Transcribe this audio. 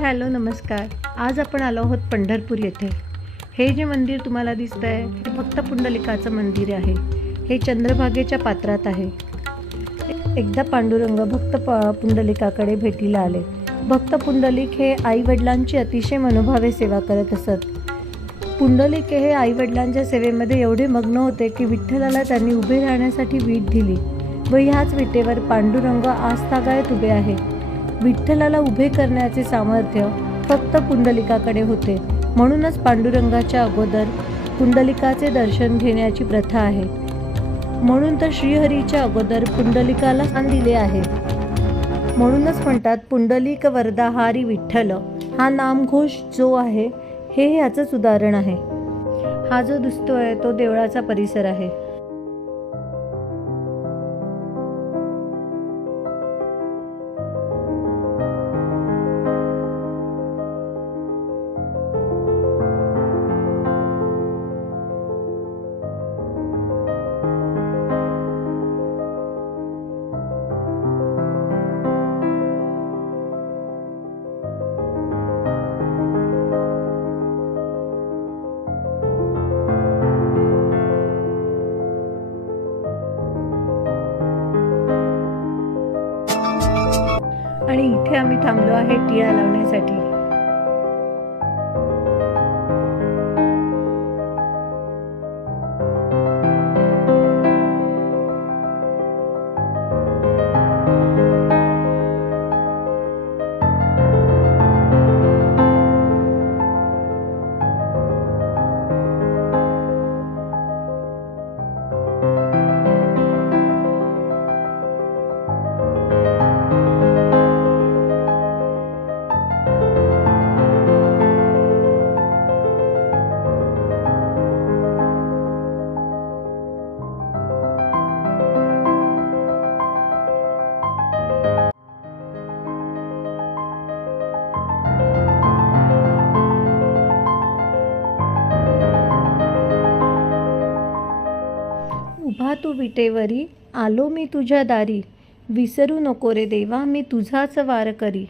Hello नमस्कार. आज आपण आलो आहोत पंढरपूर येथे. हे जे मंदिर तुम्हाला दिसतं आहे हे फक्त पुंडलिकाचं मंदिर आहे. हे चंद्रभागेच्या पात्रात आहे. एकदा पांडुरंग भक्त प पुंडलिकाकडे भेटीला आले. भक्त पुंडलिक हे आईवडिलांची अतिशय मनोभावे सेवा करत असत. पुंडलिक हे आईवडिलांच्या सेवेमध्ये एवढे मग्न होते की विठ्ठलाला त्यांनी उभे राहण्यासाठी वीट दिली व ह्याच विटेवर पांडुरंग आस्थागायत उभे आहे. विठ्ठलाला उभे करण्याचे सामर्थ्य फक्त पुंडलिकाकडे होते. म्हणूनच पांडुरंगाच्या अगोदर पुंडलिकाचे दर्शन घेण्याची प्रथा आहे. म्हणून तर श्रीहरीच्या अगोदर पुंडलिकाला स्थान दिले आहे. म्हणूनच म्हणतात पुंडलिक वरदाहारी विठ्ठल हा नामघोष जो आहे हे ह्याचंच उदाहरण आहे. हा जो दिसतोय तो देवळाचा परिसर आहे. आणि इथे आम्ही थांबलो आहे टिळा लावण्यासाठी. उभा तू विटेवरी आलो मी तुझ्या दारी. विसरू नको रे देवा मी तुझाच वार करी.